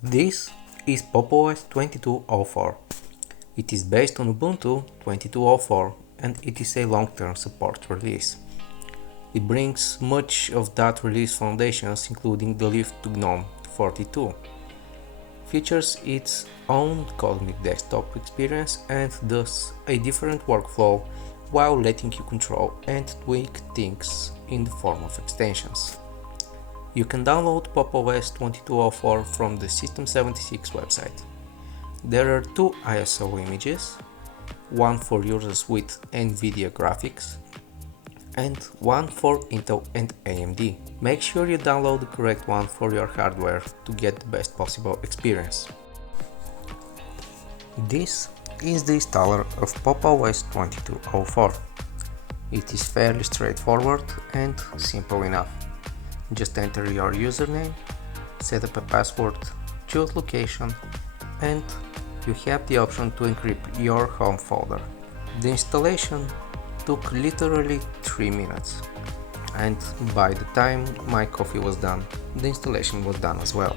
This is PopOS 22.04. It is based on Ubuntu 22.04 and it is a long-term support release. It brings much of that release foundations, including the lift to GNOME 42. Features its own Cosmic desktop experience and thus a different workflow while letting you control and tweak things in the form of extensions. You can download PopOS 22.04 from the System76 website. There are two ISO images, one for users with NVIDIA graphics and one for Intel and AMD. Make sure you download the correct one for your hardware to get the best possible experience. This is the installer of PopOS 22.04. It is fairly straightforward and simple enough. Just enter your username, set up a password, choose location, and you have the option to encrypt your home folder. The installation took literally 3 minutes, and by the time my coffee was done, the installation was done as well.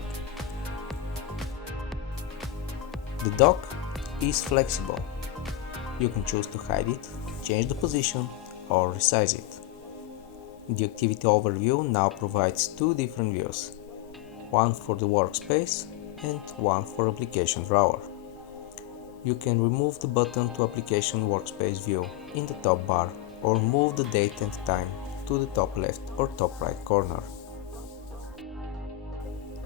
The dock is flexible. You can choose to hide it, change the position, or resize it. The activity overview now provides two different views, one for the workspace and one for application drawer. You can remove the button to application workspace view in the top bar or move the date and time to the top left or top right corner.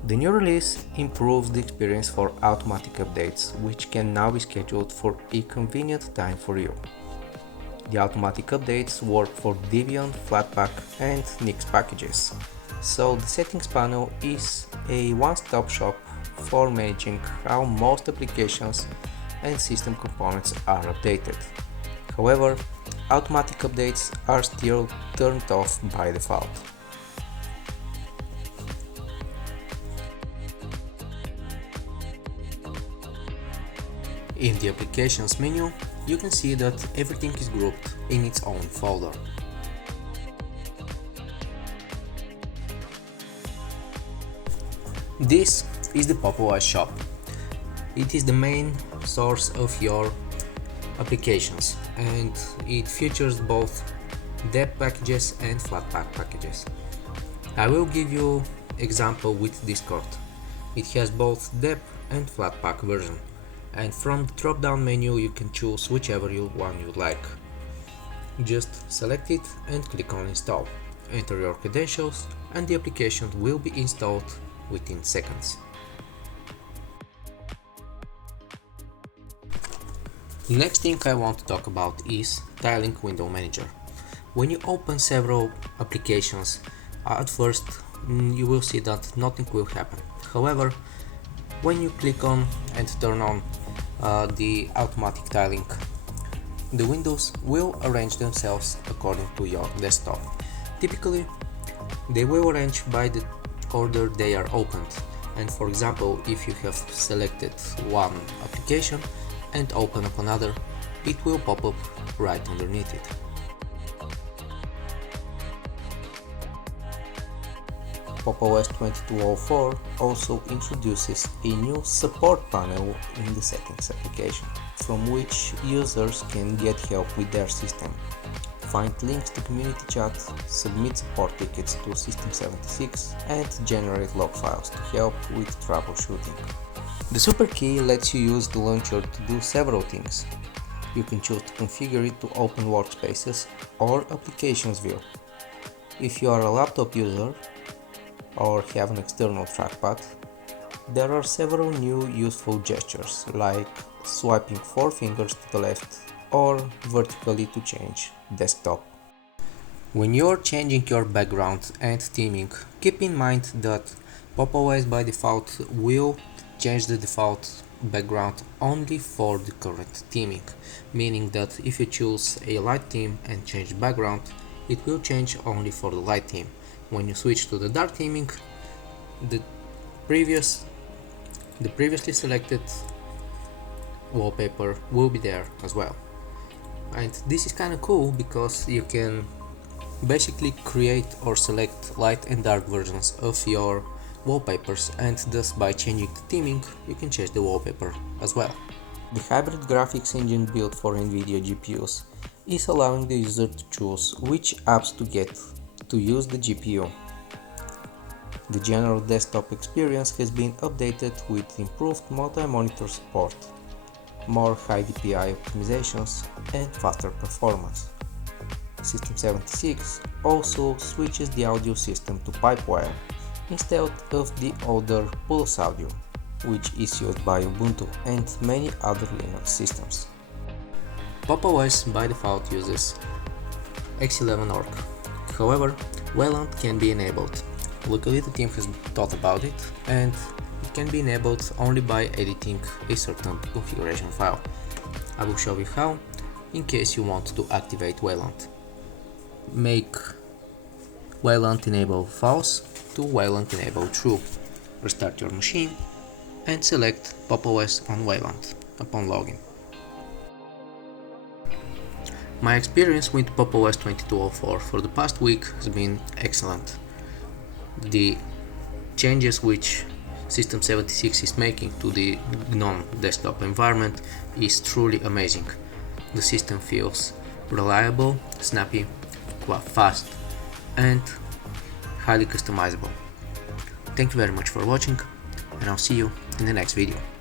The new release improves the experience for automatic updates, which can now be scheduled for a convenient time for you. The automatic updates work for Debian, Flatpak and Nix packages. So the settings panel is a one-stop shop for managing how most applications and system components are updated. However, automatic updates are still turned off by default. In the Applications menu, you can see that everything is grouped in its own folder. This is the PopOS shop. It is the main source of your applications and it features both deb packages and flatpak packages. I will give you example with Discord. It has both deb and flatpak version, and from the drop down menu you can choose whichever one you like. Just select it and click on install. Enter your credentials and the application will be installed within seconds. The next thing I want to talk about is Tiling Window Manager. When you open several applications, at first you will see that nothing will happen. However, when you click on and turn on the automatic tiling, the windows will arrange themselves according to your desktop. Typically, they will arrange by the order they are opened, and for example, if you have selected one application and open up another, it will pop up right underneath it. PopOS 22.04 also introduces a new support panel in the settings application, from which users can get help with their system, find links to community chat, submit support tickets to System76 and generate log files to help with troubleshooting. The Super Key lets you use the launcher to do several things. You can choose to configure it to open workspaces or applications view. If you are a laptop user or have an external trackpad, there are several new useful gestures like swiping 4 fingers to the left or vertically to change desktop. When you're changing your background and theming, keep in mind that PopOS by default will change the default background only for the current theming, meaning that if you choose a light theme and change background, it will change only for the light theme. When you switch to the dark theming, the previously selected wallpaper will be there as well. And this is kind of cool because you can basically create or select light and dark versions of your wallpapers, and thus by changing the theming you can change the wallpaper as well. The hybrid graphics engine built for NVIDIA GPUs is allowing the user to choose which apps to get to use the GPU. The general desktop experience has been updated with improved multi-monitor support, more high DPI optimizations, and faster performance. System76 also switches the audio system to Pipewire instead of the older Pulse Audio, which is used by Ubuntu and many other Linux systems. PopOS by default uses X11 Orc. However, Wayland can be enabled. Luckily, the team has thought about it, and it can be enabled only by editing a certain configuration file. I will show you how, in case you want to activate Wayland. Make Wayland enable false to Wayland enable true. Restart your machine and select PopOS on Wayland upon login. My experience with PopOS 22.04 for the past week has been excellent. The changes which System76 is making to the GNOME desktop environment is truly amazing. The system feels reliable, snappy, fast, and highly customizable. Thank you very much for watching, and I'll see you in the next video.